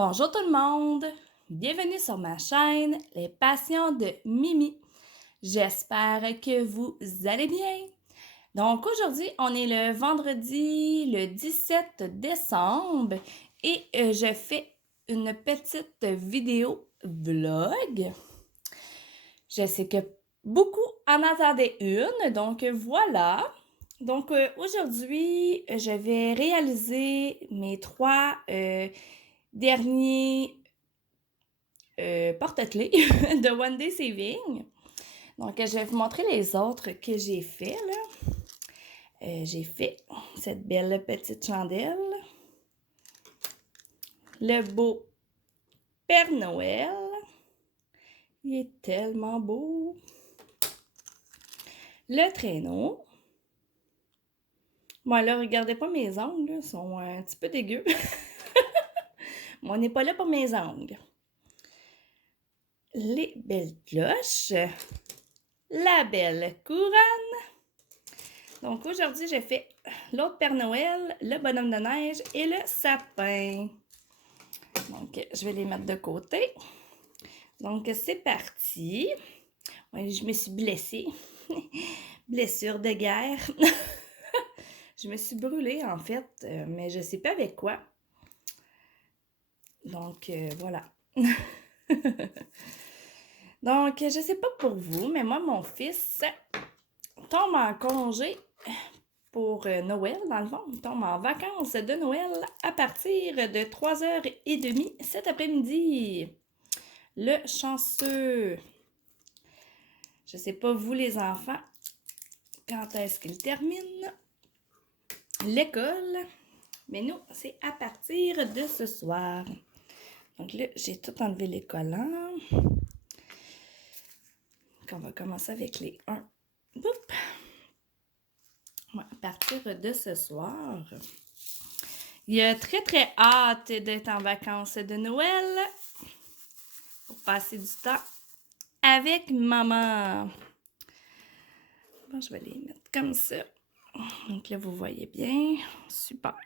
Bonjour tout le monde! Bienvenue sur ma chaîne Les Passions de Mimi. J'espère que vous allez bien. Donc aujourd'hui, on est le vendredi le 17 décembre et je fais une petite vidéo vlog. Je sais que beaucoup en attendaient une, donc voilà. Donc aujourd'hui, je vais réaliser mes trois derniers porte-clés de One Day Saving. Donc, je vais vous montrer les autres que j'ai fait, là. J'ai fait cette belle petite chandelle, le beau Père Noël. Il est tellement beau. Le traîneau. Bon, là, regardez pas mes ongles, ils sont un petit peu dégueux. Mais on n'est pas là pour mes ongles. Les belles cloches. La belle couronne. Donc aujourd'hui, j'ai fait l'autre Père Noël, le bonhomme de neige et le sapin. Donc, je vais les mettre de côté. Donc, c'est parti. Ouais, je me suis blessée. Blessure de guerre. Je me suis brûlée, en fait, mais je ne sais pas avec quoi. Donc, voilà. Donc, je ne sais pas pour vous, mais moi, mon fils tombe en congé pour Noël, dans le fond. Il tombe en vacances de Noël à partir de 3h30 cet après-midi. Le chanceux. Je ne sais pas, vous les enfants, quand est-ce qu'ils terminent l'école. Mais nous, c'est à partir de ce soir. Donc là, j'ai tout enlevé les collants. Donc, on va commencer avec les 1. Boop. Ouais, à partir de ce soir. Il a très, très hâte d'être en vacances de Noël pour passer du temps avec maman. Bon, je vais les mettre comme ça. Donc là, vous voyez bien. Super.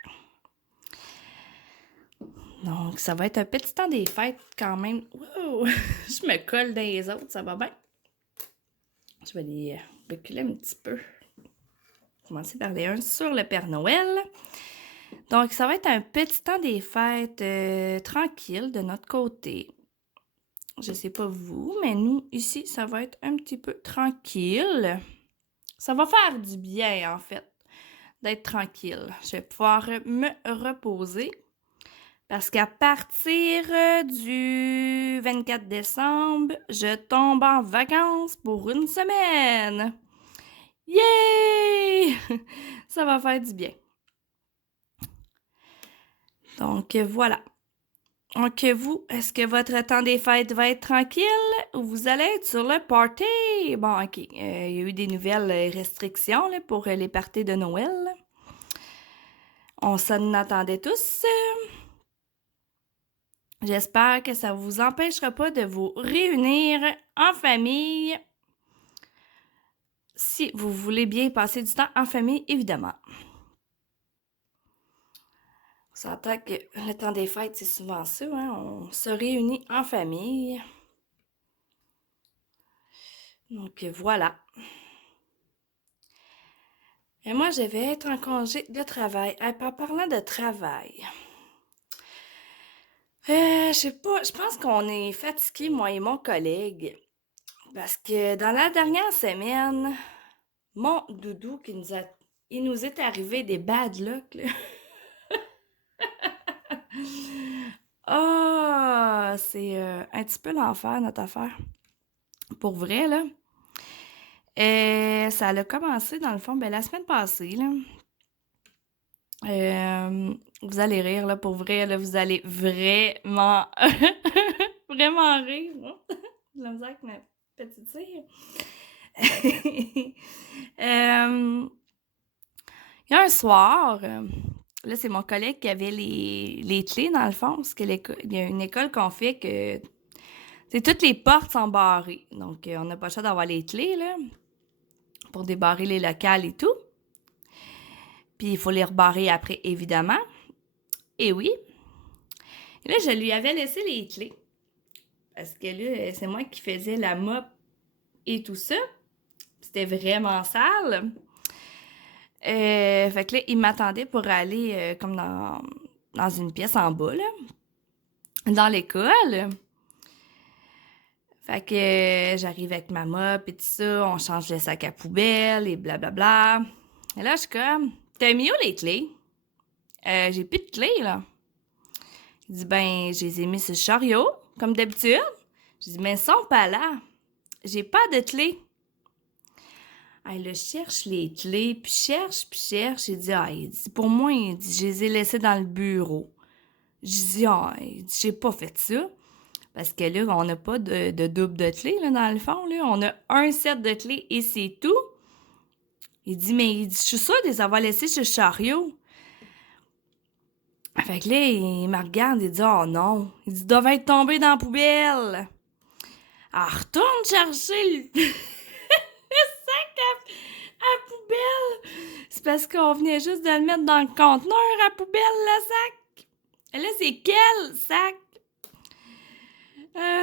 Donc, ça va être un petit temps des fêtes quand même. Wow! Je me colle dans les autres, ça va bien. Je vais les reculer un petit peu. Commencer par les 1 sur le Père Noël. Donc, ça va être un petit temps des fêtes tranquille de notre côté. Je sais pas vous, mais nous, ici, ça va être un petit peu tranquille. Ça va faire du bien, en fait, d'être tranquille. Je vais pouvoir me reposer. Parce qu'à partir du 24 décembre, je tombe en vacances pour une semaine. Yay! Ça va faire du bien. Donc, voilà. Donc, vous, est-ce que votre temps des fêtes va être tranquille ou vous allez être sur le party? Bon, OK. Il y a eu des nouvelles restrictions là, pour les parties de Noël. On s'en attendait tous. J'espère que ça ne vous empêchera pas de vous réunir en famille si vous voulez bien passer du temps en famille, évidemment. On s'entend que le temps des fêtes, c'est souvent ça, hein? On se réunit en famille. Donc, voilà. Et moi, je vais être en congé de travail. En parlant de travail, je sais pas, je pense qu'on est fatigués, moi et mon collègue. Parce que dans la dernière semaine, mon doudou il nous est arrivé des bad luck, là. Ah, c'est un petit peu l'enfer, notre affaire. Pour vrai, là. Ça a commencé, dans le fond, la semaine passée, là. Vous allez rire, là, pour vrai, là, vous allez vraiment, vraiment rire. De la misère avec ma petite sœur. Il y a un soir, là, c'est mon collègue qui avait les clés, dans le fond, parce qu'il y a une école qu'on fait que toutes les portes sont barrées. Donc, on n'a pas le choix d'avoir les clés, là, pour débarrer les locales et tout. Puis, il faut les rebarrer après, évidemment. Et oui. Et là, je lui avais laissé les clés. Parce que là, c'est moi qui faisais la mop et tout ça. C'était vraiment sale. Fait que là, il m'attendait pour aller comme dans une pièce en bas, là, dans l'école. Fait que j'arrive avec ma mop et tout ça, on change le sac à poubelle et blablabla. Et là, je suis comme, t'as mis où les clés? J'ai plus de clés, là. Il dit, ben, je les ai mis sur le chariot, comme d'habitude. Je dis, mais elles sont pas là. J'ai pas de clés. Elle là, cherche les clés, puis cherche. Il dit, pour moi, il dit, je les ai laissées dans le bureau. Je dis, il dit, j'ai pas fait ça. Parce que là, on n'a pas de double de clés, là, dans le fond, là. On a un set de clés et c'est tout. Il dit, mais je suis sûre de les avoir laissées sur le chariot. Fait que là, il me regarde, il dit, oh non. Il dit, doivent être tombés dans la poubelle. Alors, retourne chercher le sac à poubelle. C'est parce qu'on venait juste de le mettre dans le conteneur à poubelle, le sac. Et là, c'est quel sac?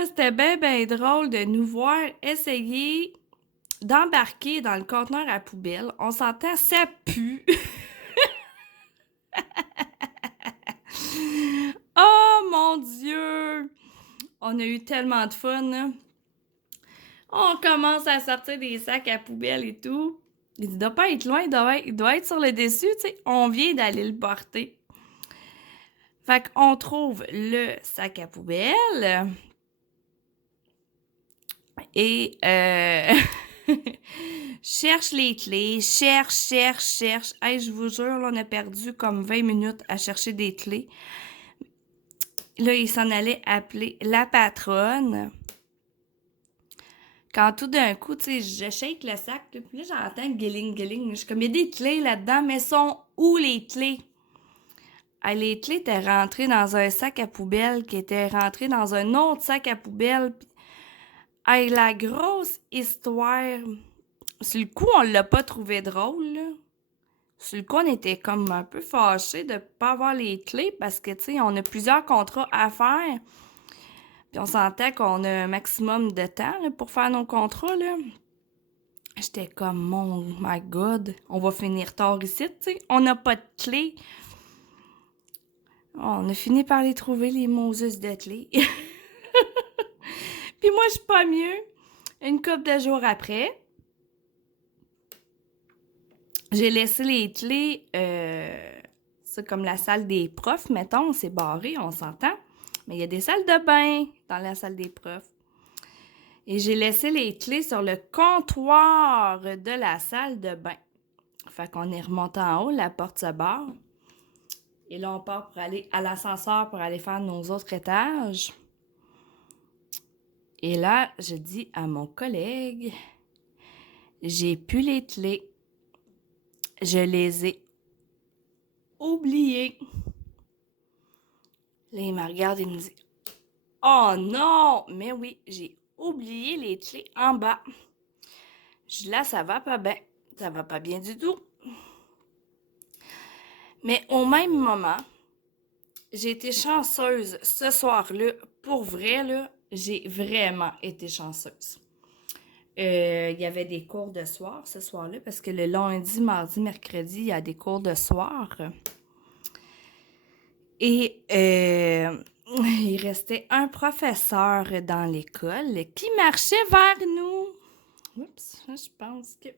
C'était bien drôle de nous voir essayer d'embarquer dans le conteneur à poubelle. On s'entend, ça pue. Oh mon Dieu! On a eu tellement de fun, là. On commence à sortir des sacs à poubelle et tout. Il dit, il doit pas être loin, il doit être sur le dessus, tu sais. On vient d'aller le porter. Fait qu'on trouve le sac à poubelle. Et cherche les clés, cherche. Hey, je vous jure, là, on a perdu comme 20 minutes à chercher des clés. Là, il s'en allait appeler la patronne. Quand tout d'un coup, tu sais, je shake le sac, puis là, j'entends guiling. Je suis comme, il y a des clés là-dedans, mais sont où les clés? Hey, les clés étaient rentrées dans un sac à poubelle qui était rentré dans un autre sac à poubelle. Hey, la grosse histoire. Sur le coup, on l'a pas trouvé drôle, là. Sur le coup, on était comme un peu fâchés de pas avoir les clés parce que, tu sais, on a plusieurs contrats à faire. Puis on sentait qu'on a un maximum de temps là, pour faire nos contrats, là. J'étais comme, oh my God, on va finir tard ici, tu sais. On n'a pas de clés. On a fini par les trouver, les Moses de clés. Puis moi, je suis pas mieux. Une couple de jours après, j'ai laissé les clés, c'est comme la salle des profs, mettons, c'est barré, on s'entend. Mais il y a des salles de bain dans la salle des profs. Et j'ai laissé les clés sur le comptoir de la salle de bain. Fait qu'on est remonté en haut, la porte se barre. Et là, on part pour aller à l'ascenseur pour aller faire nos autres étages. Et là, je dis à mon collègue, j'ai plus les clés. Je les ai oubliées. Là, il me regarde et me dit, oh non! Mais oui, j'ai oublié les clés en bas. Je dis là, ça va pas bien. Ça va pas bien du tout. Mais au même moment, j'ai été chanceuse ce soir-là. Pour vrai, là, j'ai vraiment été chanceuse. Il y avait des cours de soir ce soir-là parce que le lundi, mardi, mercredi, il y a des cours de soir. Et il restait un professeur dans l'école qui marchait vers nous. Oups, je pense que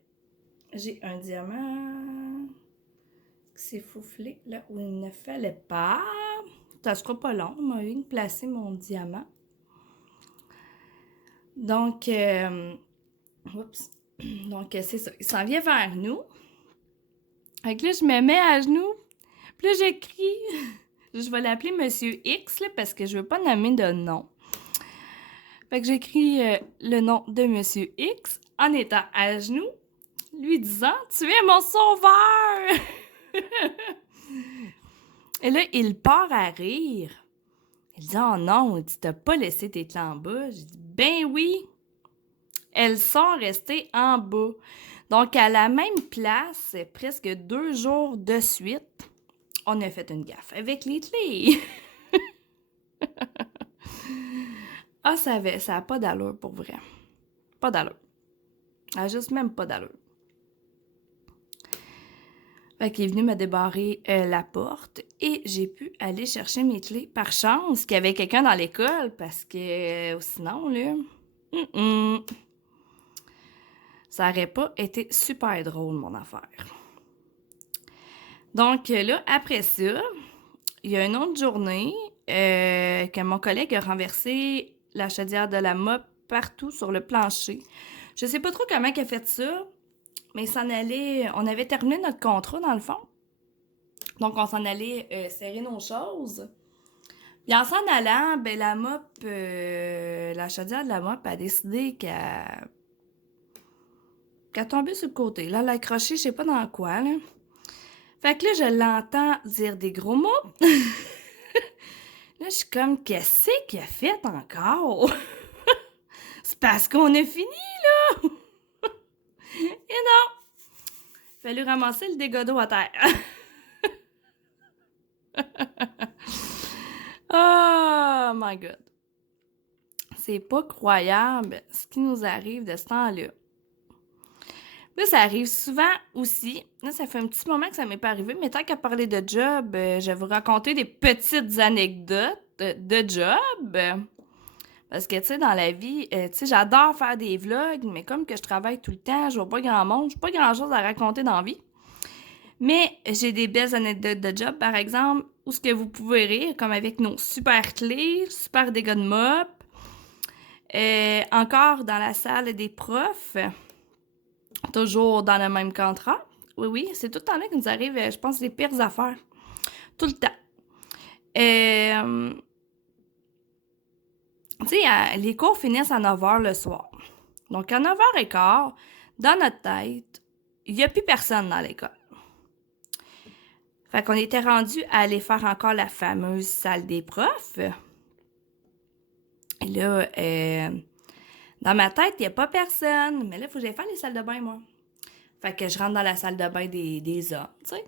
j'ai un diamant qui s'est fouflé là où il ne fallait pas. Ça sera pas long, il m'a eu de placer mon diamant. Donc, c'est ça. Il s'en vient vers nous. Fait que là, je me mets à genoux. Puis là, j'écris. Je vais l'appeler Monsieur X, là, parce que je veux pas nommer de nom. Fait que j'écris le nom de Monsieur X en étant à genoux, lui disant « Tu es mon sauveur! » Et là, il part à rire. Il dit « Oh non, tu t'as pas laissé tes clés en bas. » Je dis « Ben oui! » Elles sont restées en bas. Donc, à la même place, presque 2 jours de suite, on a fait une gaffe avec les clés. Ah, ça a pas d'allure, pour vrai. Pas d'allure. Ça a juste même pas d'allure. Fait qu'il est venu me débarrer la porte et j'ai pu aller chercher mes clés. Par chance qu'il y avait quelqu'un dans l'école parce que sinon, là, ça aurait pas été super drôle, mon affaire. Donc là, après ça, il y a une autre journée que mon collègue a renversé la chaudière de la mop partout sur le plancher. Je sais pas trop comment il a fait ça, mais on avait terminé notre contrat dans le fond. Donc on s'en allait serrer nos choses. Puis en s'en allant, ben la mop, la chaudière de la mop a décidé qu'elle tombait sur le côté. Là, elle a accroché, je sais pas dans quoi, là. Fait que là, je l'entends dire des gros mots. Là, je suis comme, qu'est-ce qu'il a fait encore? C'est parce qu'on a fini, là! Et non! Fallu ramasser le dégât d'eau à terre. Oh my God! C'est pas croyable ce qui nous arrive de ce temps-là. Là, ça arrive souvent aussi. Là, ça fait un petit moment que ça m'est pas arrivé, mais tant qu'à parler de job, je vais vous raconter des petites anecdotes de job. Parce que, tu sais, dans la vie, tu sais, j'adore faire des vlogs, mais comme que je travaille tout le temps, je vois pas grand monde, j'ai pas grand-chose à raconter dans la vie. Mais j'ai des belles anecdotes de job, par exemple, où ce que vous pouvez rire, comme avec nos super clés, super dégâts de mop. Encore dans la salle des profs, toujours dans le même contrat. Oui, oui, c'est tout le temps là que nous arrive, je pense, les pires affaires. Tout le temps. Tu sais, les cours finissent à 9h le soir. Donc, à 9h15, dans notre tête, il n'y a plus personne dans l'école. Fait qu'on était rendu à aller faire encore la fameuse salle des profs. Et là, dans ma tête, il n'y a pas personne. Mais là, il faut que j'aille faire les salles de bain, moi. Fait que je rentre dans la salle de bain des hommes, tu sais.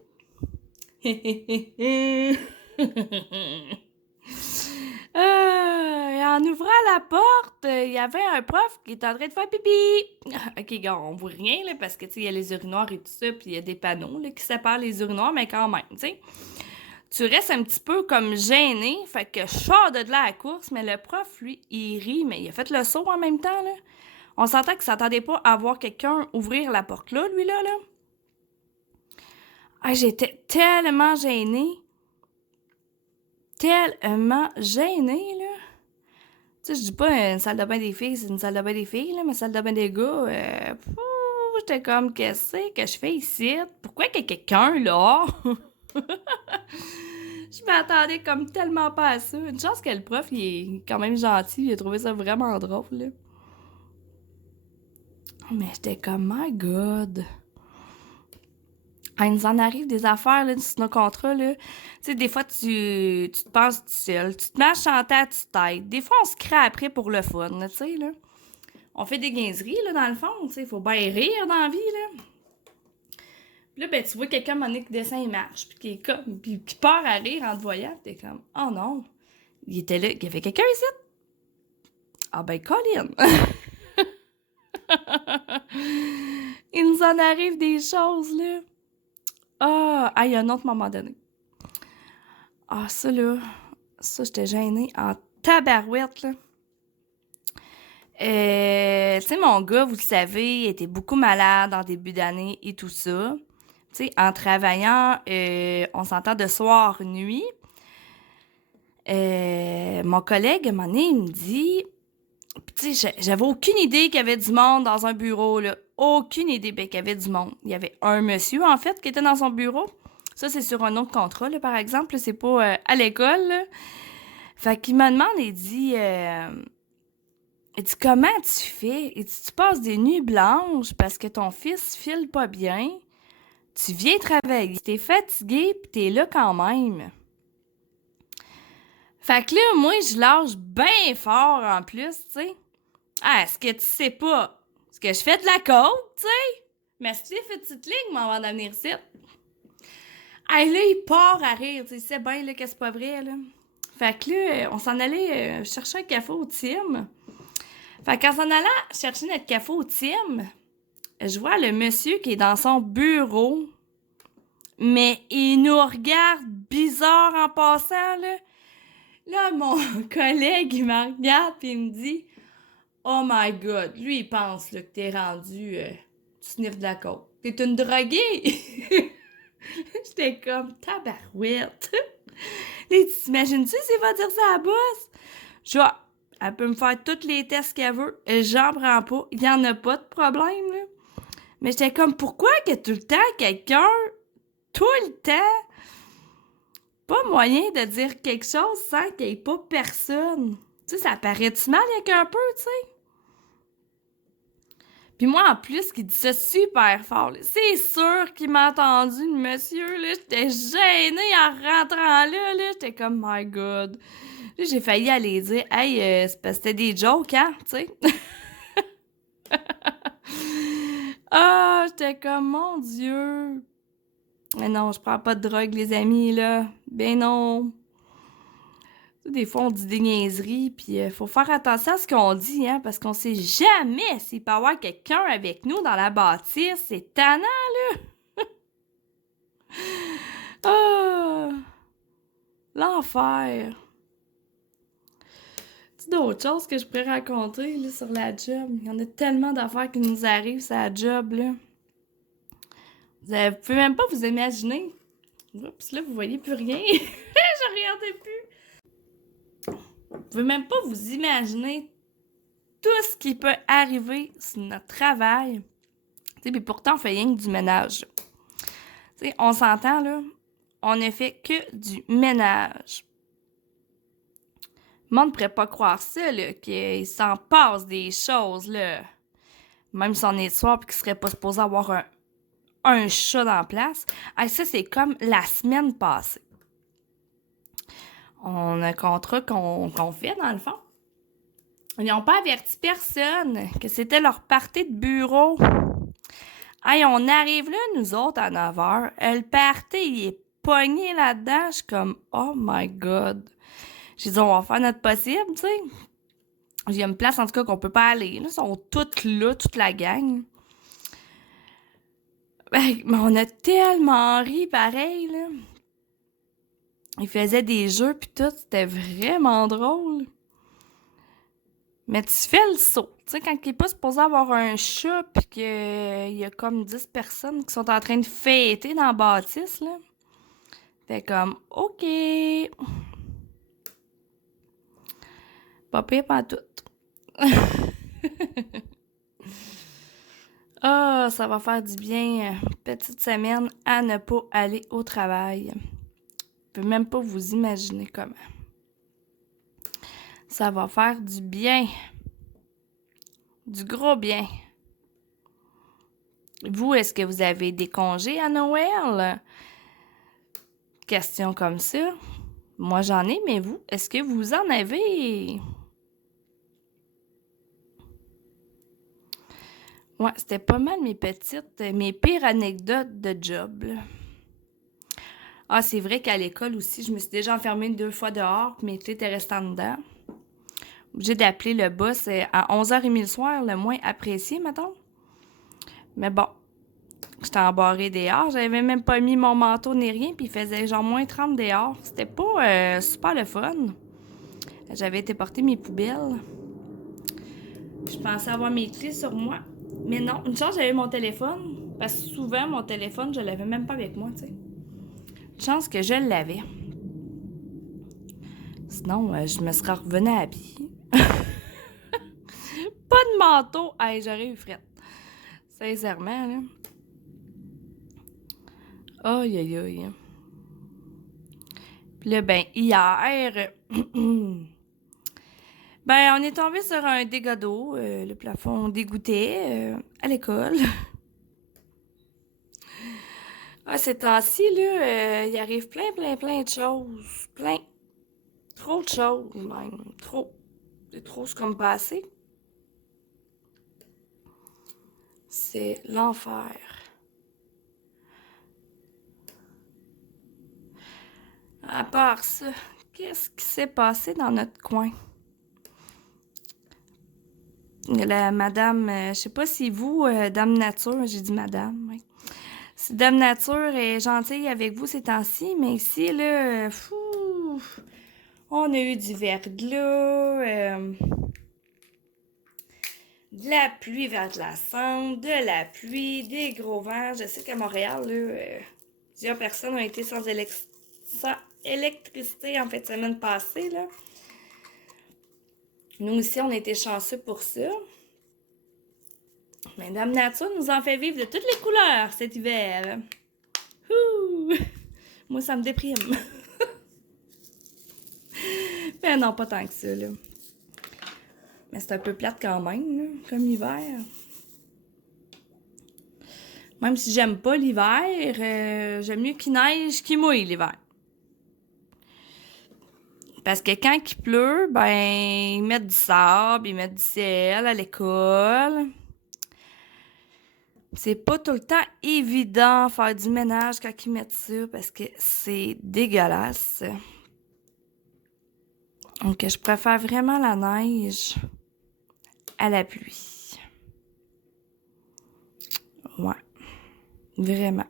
Et en ouvrant la porte, il y avait un prof qui était en train de faire pipi. OK, gars, on voit rien, là, parce que, tu sais, il y a les urinoirs et tout ça, puis il y a des panneaux, là, qui séparent les urinoirs, mais quand même, tu sais. Tu restes un petit peu comme gêné, fait que je sors de là à la course, mais le prof, lui, il rit, mais il a fait le saut en même temps, là. On s'entend qu'il s'attendait pas à voir quelqu'un ouvrir la porte là, lui, là. Ah, j'étais tellement gênée. Tellement gênée, là. Tu sais, je dis pas une salle de bain des filles, c'est une salle de bain des filles, là, mais salle de bain des gars, j'étais comme, qu'est-ce que je fais ici? Pourquoi qu'il y a quelqu'un, là? Je m'attendais comme tellement pas à ça. Une chance que le prof, il est quand même gentil, il a trouvé ça vraiment drôle, là. Mais j'étais comme, my God! Ah, il nous en arrive des affaires, là, sur nos contrats, là. Tu sais, des fois, tu te penses tout seul. Tu te mets à chanter à tue-tête. Des fois, on se crée après pour le fun, là, tu sais, là. On fait des niaiseries, là, dans le fond, tu sais. Il faut bien rire dans la vie, là. Puis là, ben, tu vois quelqu'un, à un moment donné, que descend, il marche, puis qui est comme... Puis qui part à rire en te voyant, t'es comme, oh non, il était là, il y avait quelqu'un ici? Ah ben, Colin! Il nous en arrive des choses, là. Ah, il y a un autre moment donné. Ah, ça, là, ça, j'étais gênée en tabarouette, là. Tu sais, mon gars, vous le savez, il était beaucoup malade en début d'année et tout ça. Tu sais, en travaillant, on s'entend de soir, nuit. Mon collègue, à un moment donné, il me dit... Tu sais, j'avais aucune idée qu'il y avait du monde dans un bureau, là. Aucune idée qu'il y avait du monde. Il y avait un monsieur, en fait, qui était dans son bureau. Ça, c'est sur un autre contrat, là, par exemple. C'est pas à l'école, là. Fait qu'il me demande, il dit, comment tu fais? Il dit, tu passes des nuits blanches parce que ton fils file pas bien. Tu viens travailler, t'es fatigué, pis t'es là quand même. Fait que là, moi, je lâche bien fort en plus, tu sais. Ah, est-ce que tu sais pas? Est-ce que je fais de la côte, tu sais? Mais si tu fais petite ligne, m'en va venir ici. Ah, là, il part à rire, tu sais, c'est bien, là, que c'est pas vrai, là. Fait que là, on s'en allait chercher un café au Tim. Fait qu'en s'en allant chercher notre café au Tim, je vois le monsieur qui est dans son bureau, mais il nous regarde bizarre en passant, là. Là, mon collègue, il me regarde et il me dit « Oh my God! » Lui, il pense là, que t'es rendu... tu sniffes de la coke. T'es une droguée! J'étais comme « Tabarouette! » Et tu t'imagines-tu s'il va dire ça à la boss? Je vois, elle peut me faire tous les tests qu'elle veut. J'en prends pas. Il y en a pas de problème, là. Mais j'étais comme, pourquoi que tout le temps, quelqu'un, tout le temps, pas moyen de dire quelque chose sans qu'il n'y ait pas personne? Tu sais, ça paraît-tu mal avec un peu, tu sais? Puis moi, en plus, qui dit ça super fort, là, c'est sûr qu'il m'a entendu, le monsieur, là. J'étais gênée en rentrant là. J'étais comme, my God. Là, j'ai failli aller dire, hey, c'est parce que c'était des jokes, hein, tu sais? Ah, j'étais comme, mon Dieu. Mais non, je prends pas de drogue, les amis, là. Ben non. Tu sais, des fois, on dit des niaiseries, puis faut faire attention à ce qu'on dit, hein, parce qu'on sait jamais s'il peut y avoir quelqu'un avec nous dans la bâtisse. C'est tannant, là. Ah, l'enfer. Tu d'autres choses que je pourrais raconter, là, sur la job? Il y en a tellement d'affaires qui nous arrivent sur la job, là. Vous pouvez même pas vous imaginer. Oups, là, vous voyez plus rien. Je regardais plus. Vous pouvez même pas vous imaginer tout ce qui peut arriver sur notre travail. Tu sais, puis pourtant, on fait rien que du ménage. Tu sais, on s'entend, là. On ne fait que du ménage. Le monde ne pourrait pas croire ça, là, qu'il s'en passe des choses, là. Même si on est de soir et qu'il serait pas supposé avoir un chat dans la place. Ah, ça, c'est comme la semaine passée. On a un contrat qu'on fait, dans le fond. Ils n'ont pas averti personne que c'était leur party de bureau. Hey, on arrive là, nous autres, à 9h. Le party, il est pogné là-dedans. Je suis comme, oh my God. J'ai dit, on va faire notre possible, tu sais. Il y a une place, en tout cas, qu'on peut pas aller. Là, ils sont toutes là, toute la gang. Mais on a tellement ri, pareil, là. Ils faisaient des jeux pis tout, c'était vraiment drôle. Mais tu fais le saut. Tu sais, quand il est pas supposé avoir un chat pis qu'il y a comme 10 personnes qui sont en train de fêter dans la bâtisse, là. Fait comme, OK. Pas pire pas tout. Ah, ça va faire du bien. Petite semaine à ne pas aller au travail. Je peux même pas vous imaginer comment. Ça va faire du bien. Du gros bien. Vous, est-ce que vous avez des congés à Noël? Question comme ça. Moi, j'en ai, mais vous, est-ce que vous en avez? Ouais, c'était pas mal mes pires anecdotes de job, là. Ah, c'est vrai qu'à l'école aussi, je me suis déjà enfermée 2 fois dehors, puis mes clés étaient restées en dedans. Obligée d'appeler le boss à 11h30 le soir, le moins apprécié, mettons. Mais bon, j'étais embarrée dehors, j'avais même pas mis mon manteau ni rien, puis il faisait genre moins 30 dehors. C'était pas super le fun. J'avais été porter mes poubelles. Je pensais avoir mes clés sur moi. Mais non, une chance, j'avais mon téléphone. Parce que souvent, mon téléphone, je l'avais même pas avec moi, tu sais. Une chance que je l'avais. Sinon, je me serais revenue à pied. Pas de manteau. Hey, j'aurais eu frette. Sincèrement, là. Aïe, aïe, aïe. Puis là, ben, hier... ben, on est tombé sur un dégât d'eau. Le plafond dégoûtait à l'école. Ah, ces temps-ci, là, il arrive plein de choses. Plein. Trop de choses, même. Trop. C'est trop ce comme passé. C'est l'enfer. À part ça, qu'est-ce qui s'est passé dans notre coin? La madame, je sais pas si vous, Dame Nature, j'ai dit madame, oui. Si Dame Nature est gentille avec vous ces temps-ci, mais ici, là, on a eu du verglas, de la pluie vers de la cendre, de la pluie, des gros vents. Je sais qu'à Montréal, là, plusieurs personnes ont été sans électricité en fin de semaine passée, là. Nous aussi, on a été chanceux pour ça. Mais Dame Nature nous en fait vivre de toutes les couleurs cet hiver. Ouh! Moi, ça me déprime. Mais non, pas tant que ça, là. Mais c'est un peu plate quand même, là, comme hiver. Même si j'aime pas l'hiver, j'aime mieux qu'il neige qu'il mouille l'hiver. Parce que quand il pleut, ben, ils mettent du sable, ils mettent du sel à l'école. C'est pas tout le temps évident faire du ménage quand ils mettent ça parce que c'est dégueulasse. Donc, je préfère vraiment la neige à la pluie. Ouais, vraiment.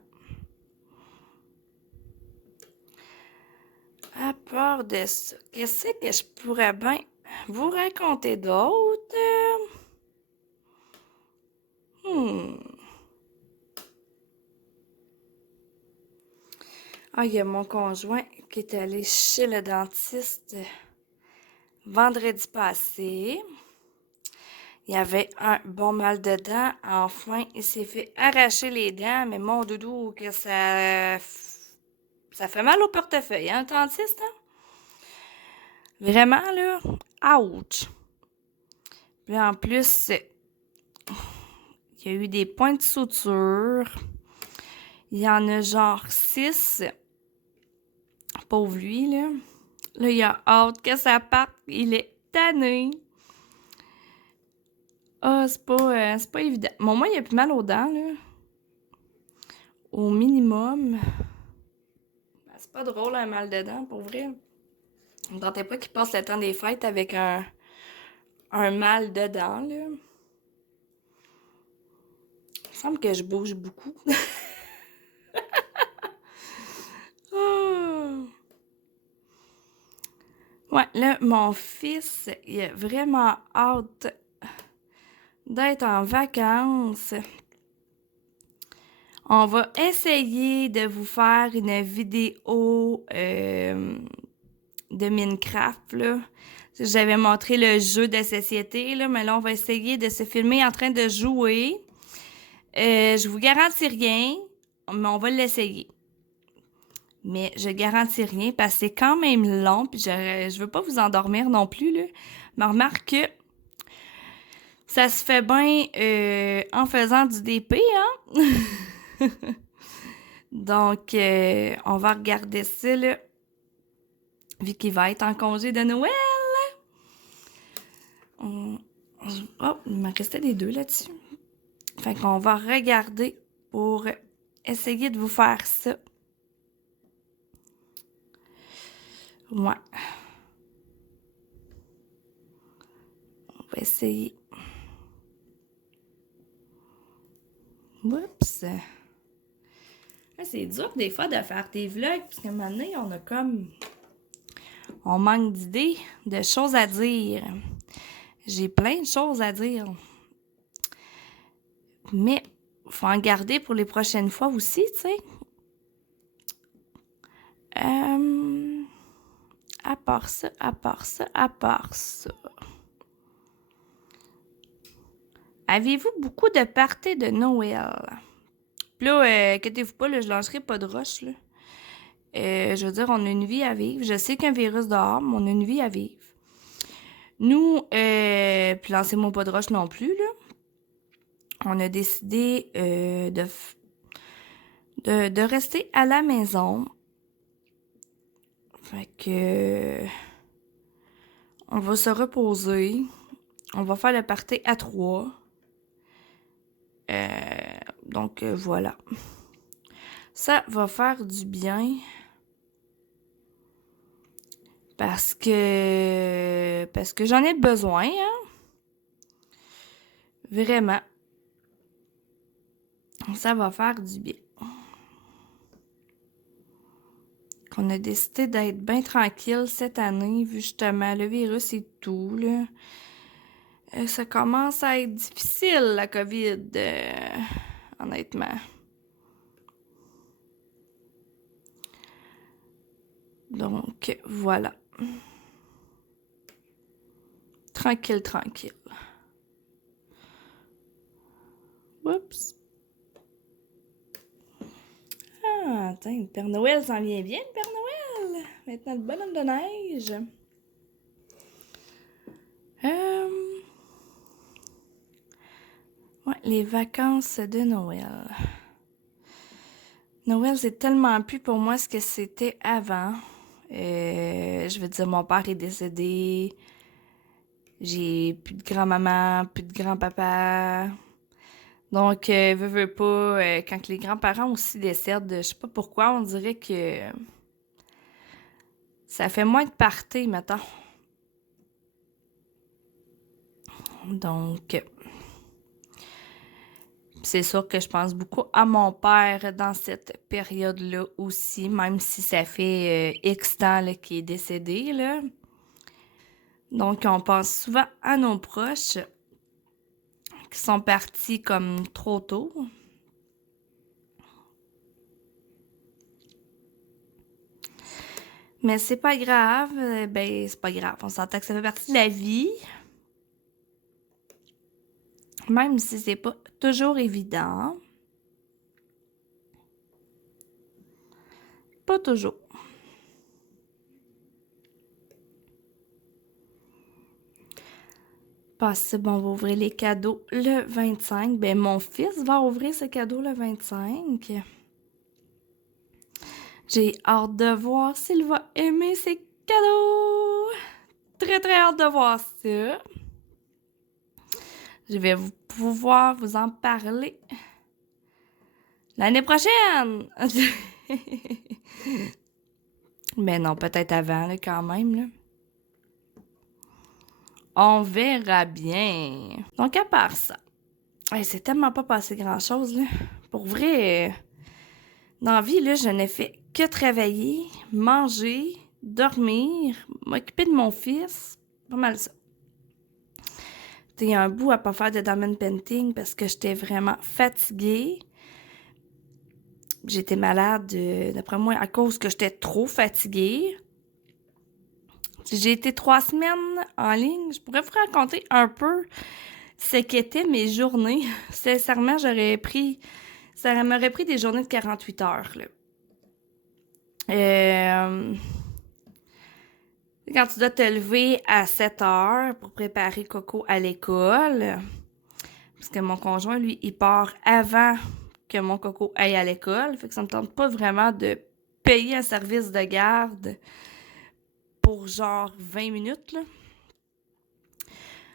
À part de ça, qu'est-ce que je pourrais bien vous raconter d'autre? Ah, il y a mon conjoint qui est allé chez le dentiste vendredi passé. Il avait un bon mal de dents. Enfin, il s'est fait arracher les dents, mais mon doudou, que ça fait mal au portefeuille, hein, le dentiste, hein? Vraiment, là, ouch! Puis en plus, il y a eu des points de suture. Il y en a genre 6. Pauvre lui, là. Là, il a hâte que ça parte. Il est tanné. Ah, c'est pas évident. Bon, moi, il a plus mal aux dents, là. Au minimum. Ben, c'est pas drôle, un mal de dents, pour vrai. On ne tentait pas qu'il passe le temps des fêtes avec un mal de dents, là. Il me semble que je bouge beaucoup. Ah. Ouais, là, mon fils, il a vraiment hâte d'être en vacances. On va essayer de vous faire une vidéo de Minecraft, là. J'avais montré le jeu de société, là, mais là, on va essayer de se filmer en train de jouer. Je vous garantis rien, mais on va l'essayer. Mais je garantis rien parce que c'est quand même long, puis je veux pas vous endormir non plus, là. Mais remarque que ça se fait bien en faisant du DP, hein? Donc, on va regarder ça, là, vu qu'il va être en congé de Noël. Oh, il m'en restait des 2 là-dessus. Fait qu'on va regarder pour essayer de vous faire ça. Ouais. On va essayer. Oups. Là, c'est dur des fois de faire des vlogs, parce qu'à un moment donné, on manque d'idées, de choses à dire. J'ai plein de choses à dire. Mais, faut en garder pour les prochaines fois aussi, tu sais. À part ça. Avez-vous beaucoup de parties de Noël? Puis là, inquiétez-vous pas, là, je lancerai pas de roche, là. Je veux dire, on a une vie à vivre. Je sais qu'un virus dehors, mais on a une vie à vivre. Nous, puis lancez-moi pas de roche non plus, là. On a décidé de rester à la maison. Fait que on va se reposer. On va faire le party à 3. Donc, voilà. Ça va faire du bien. Parce que j'en ai besoin, hein? Vraiment. Ça va faire du bien. On a décidé d'être bien tranquille cette année, vu justement le virus et tout, là. Ça commence à être difficile, la COVID, honnêtement. Donc, voilà. Tranquille, tranquille. Oups. Ah, attends, le Père Noël s'en vient bien, le Père Noël. Maintenant, le bonhomme de neige. Ouais, les vacances de Noël. Noël, c'est tellement plus pour moi ce que c'était avant. Je veux dire, mon père est décédé. J'ai plus de grand-maman, plus de grand-papa. Donc, veux pas, quand les grands-parents aussi décèdent, je sais pas pourquoi, on dirait que ça fait moins de party, mettons. Donc, c'est sûr que je pense beaucoup à mon père dans cette période-là aussi, même si ça fait X temps là, qu'il est décédé, là. Donc, on pense souvent à nos proches qui sont partis comme trop tôt. Mais c'est pas grave, ben c'est pas grave. On s'entend que ça fait partie de la vie, même si c'est pas toujours évident. Pas toujours. C'est bon, on va ouvrir les cadeaux le 25. Ben, mon fils va ouvrir ses cadeaux le 25. J'ai hâte de voir s'il va aimer ses cadeaux. Très, très hâte de voir ça. Je vais pouvoir vous en parler l'année prochaine. Mais non, peut-être avant, là, quand même, là. On verra bien. Donc, à part ça, c'est tellement pas passé grand-chose, là. Pour vrai, dans la vie, là, je n'ai fait que travailler, manger, dormir, m'occuper de mon fils. Pas mal ça. Il y a un bout à pas faire de diamond painting parce que j'étais vraiment fatiguée. J'étais malade, d'après moi, à cause que j'étais trop fatiguée. J'ai été 3 semaines en ligne. Je pourrais vous raconter un peu ce qu'étaient mes journées. Sincèrement, ça m'aurait pris des journées de 48 heures, là. Quand tu dois te lever à 7 heures pour préparer Coco à l'école, parce que mon conjoint, lui, il part avant que mon Coco aille à l'école, fait que ça me tente pas vraiment de payer un service de garde pour genre 20 minutes, là.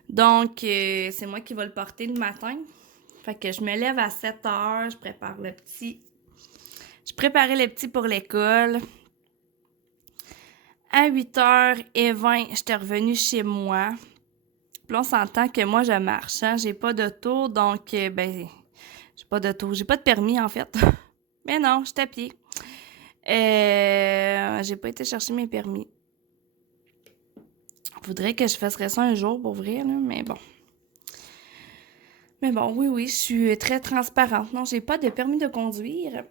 Donc, c'est moi qui vais le porter le matin. Fait que je me lève à 7 heures, je prépare le petit. Je préparais le petit pour l'école. À 8h20, j'étais revenue chez moi. Puis là, on s'entend que moi, je marche, hein. J'ai pas d'auto, donc, j'ai pas d'auto. J'ai pas de permis, en fait. Mais non, je suis à pied. J'ai pas été chercher mes permis. Faudrait que je fasserais ça un jour, pour vrai, là, mais bon. Mais bon, oui, je suis très transparente. Non, j'ai pas de permis de conduire.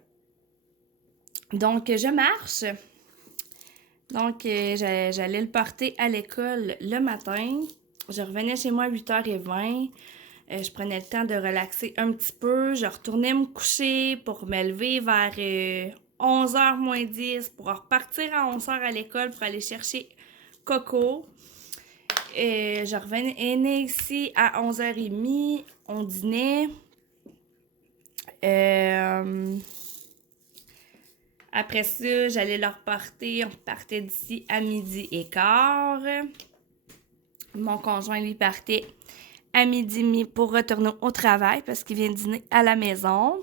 Donc, je marche. Donc, j'allais le porter à l'école le matin. Je revenais chez moi à 8h20. Je prenais le temps de relaxer un petit peu. Je retournais me coucher pour me lever vers 11h moins 10 pour repartir à 11h à l'école pour aller chercher Coco. Je revenais ici à 11h30. On dînait. Après ça, j'allais leur porter. On partait d'ici à 12h15. Mon conjoint, lui, partait à 12h30 pour retourner au travail parce qu'il vient dîner à la maison.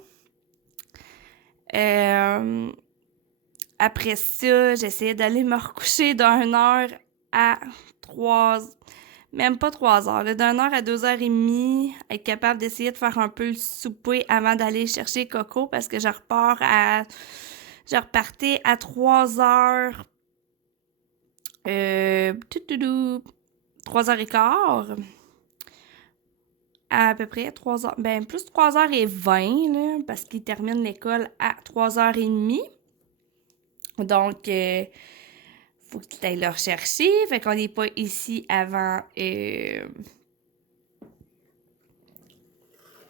après ça, j'essayais d'aller me recoucher d'1 heure à 3... Même pas 3 heures, d'1 heure à 2h30, être capable d'essayer de faire un peu le souper avant d'aller chercher Coco parce que je repartais à 3 heures, 3h15, à peu près 3 heures, ben plus 3h20, là, parce qu'il termine l'école à 3h30. Donc, faut que tu ailles le rechercher. Fait qu'on n'est pas ici avant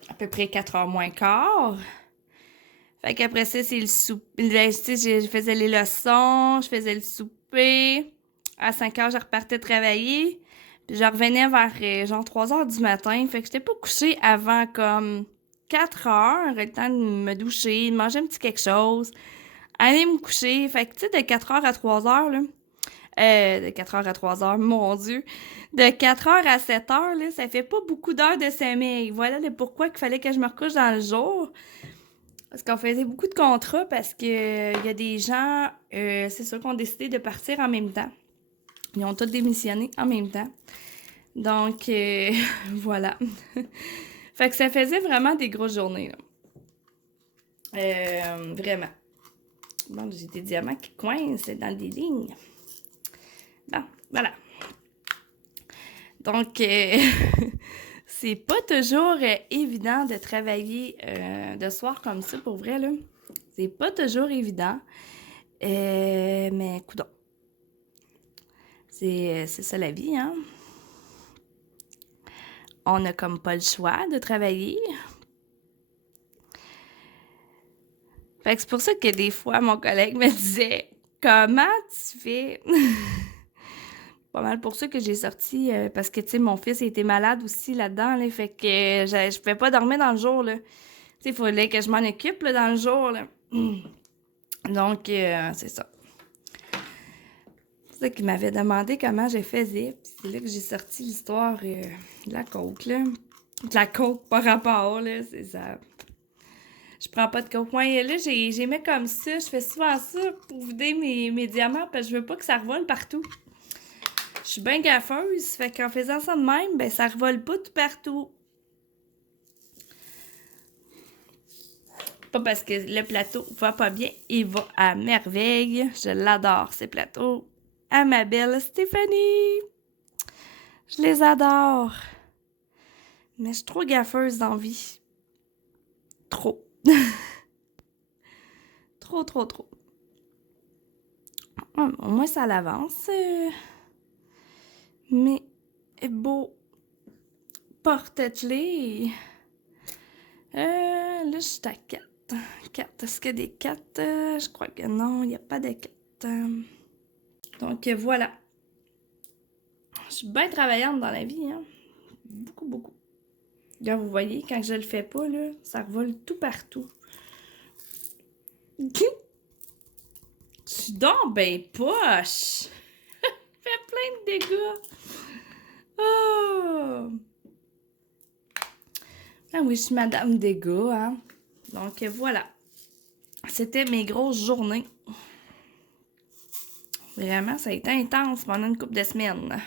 à peu près 4h moins quart. Fait qu'après ça, c'est le souper. Je faisais les leçons, je faisais le souper. À 5h, je repartais travailler. Puis je revenais vers genre 3h du matin. Fait que j'étais pas couchée avant comme 4h. Le temps de me doucher, de manger un petit quelque chose. Aller me coucher. Fait que tu sais, de 4h à 3h, là. De 4h à 3h, mon Dieu. De 4h à 7h, là, ça fait pas beaucoup d'heures de sommeil. Voilà le pourquoi qu'il fallait que je me recouche dans le jour. Parce qu'on faisait beaucoup de contrats parce que il y a des gens, c'est sûr, qui ont décidé de partir en même temps. Ils ont tous démissionné en même temps. Donc, voilà. Fait que ça faisait vraiment des grosses journées, là. Vraiment. Bon, j'ai des diamants qui coincent dans des lignes. Bon, voilà. Donc, c'est pas toujours évident de travailler de soir comme ça, pour vrai, là. C'est pas toujours évident. Mais, coudonc. C'est ça la vie, hein? On n'a comme pas le choix de travailler. Fait que c'est pour ça que des fois, mon collègue me disait « Comment tu fais? » Pas mal pour ça que j'ai sorti, parce que, tu sais, mon fils était malade aussi là-dedans, là, fait que je pouvais pas dormir dans le jour, là. Tu sais, il fallait que je m'en occupe, là, dans le jour, là. Donc, c'est ça. C'est ça qu'il m'avait demandé comment je faisais, puis c'est là que j'ai sorti l'histoire de la coke, là. De la coke par rapport, là, c'est ça. Je prends pas de coke. Moi, là, j'ai mis comme ça, je fais souvent ça pour vider mes diamants, parce que je veux pas que ça revole partout. Je suis bien gaffeuse, fait qu'en faisant ça de même, ben ça revole pas tout partout. Pas parce que le plateau va pas bien, il va à merveille. Je l'adore, ces plateaux. À ma belle Stéphanie! Je les adore. Mais je suis trop gaffeuse dans la vie. Trop. Trop. Au moins, ça l'avance. Mais beau porte-clés. Là, je suis à 4. 4. Est-ce qu'il y a des 4? Je crois que non, il n'y a pas de 4. Donc, voilà. Je suis bien travaillante dans la vie, hein. Beaucoup. Là, vous voyez, quand je le fais pas, là, ça revole tout partout. Tu donc ben poche! Fait plein de dégâts! Oh! Ah oui, je suis madame dégâts, hein? Donc, voilà. C'était mes grosses journées. Vraiment, ça a été intense pendant une couple de semaines.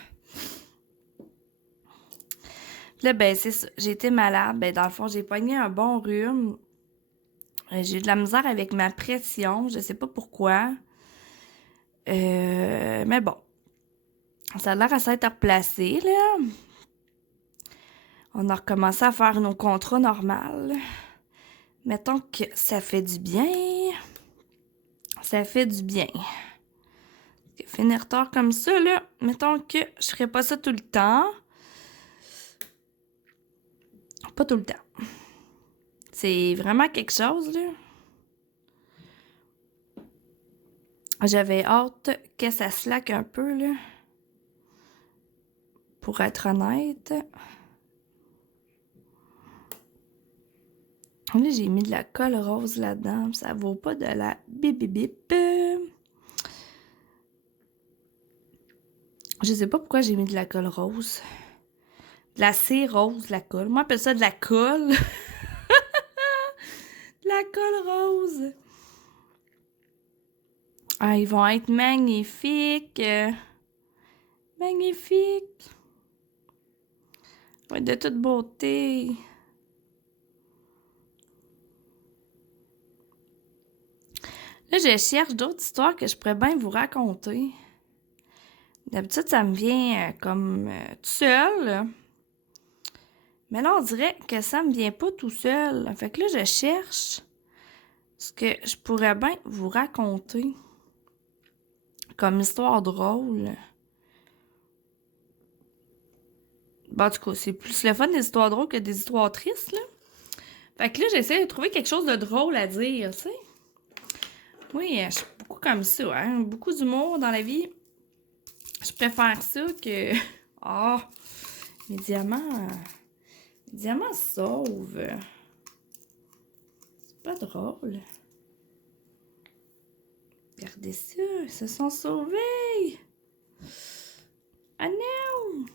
Là, ben, c'est ça. J'ai été malade. Ben, dans le fond, j'ai pogné un bon rhume. J'ai eu de la misère avec ma pression. Je sais pas pourquoi. Mais bon. Ça a l'air à s'être replacé, là. On a recommencé à faire nos contrats normaux. Mettons que ça fait du bien. Ça fait du bien. Finir tard comme ça, là, mettons que je ferais pas ça tout le temps. Pas tout le temps. C'est vraiment quelque chose, là. J'avais hâte que ça slack un peu, là. Pour être honnête. Là, j'ai mis de la colle rose là-dedans. Ça vaut pas de la bip bip bip. Je sais pas pourquoi j'ai mis de la colle rose. De la cire rose, la colle. Moi, j'appelle ça de la colle. De la colle rose. Ah, ils vont être magnifiques. Magnifiques. Ils vont être de toute beauté. Là, je cherche d'autres histoires que je pourrais bien vous raconter. D'habitude, ça me vient comme tout seul, là. Mais là, on dirait que ça me vient pas tout seul. Fait que là, je cherche ce que je pourrais bien vous raconter comme histoire drôle. Bon, en tout cas, c'est plus le fun des histoires drôles que des histoires tristes, là. Fait que là, j'essaie de trouver quelque chose de drôle à dire, tu sais. Oui, je suis beaucoup comme ça, hein. Beaucoup d'humour dans la vie. Je préfère ça que... Ah, mes diamants... Les diamants sauvent. C'est pas drôle. Regardez ça, ils se sont sauvés. Ah non!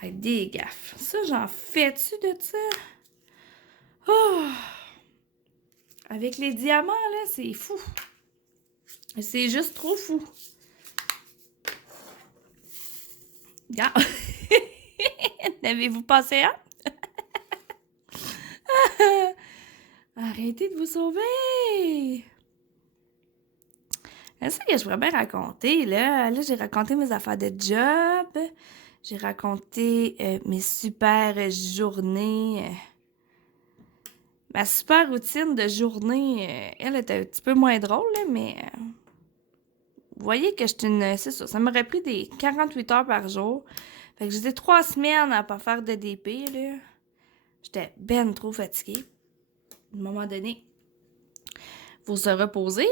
Avec des gaffes. Ça, j'en fais-tu de ça? Oh! Avec les diamants, là, c'est fou. C'est juste trop fou. Regarde. N'avez-vous passé un? Arrêtez de vous sauver! C'est ça que je pourrais bien raconter, là. Là, j'ai raconté mes affaires de job. J'ai raconté mes super journées. Ma super routine de journée, elle était un petit peu moins drôle, là, mais... vous voyez que j'étais une... C'est ça, ça m'aurait pris des 48 heures par jour. Fait que j'étais 3 semaines à pas faire de DP, là. J'étais ben trop fatiguée. À un moment donné, faut se reposer.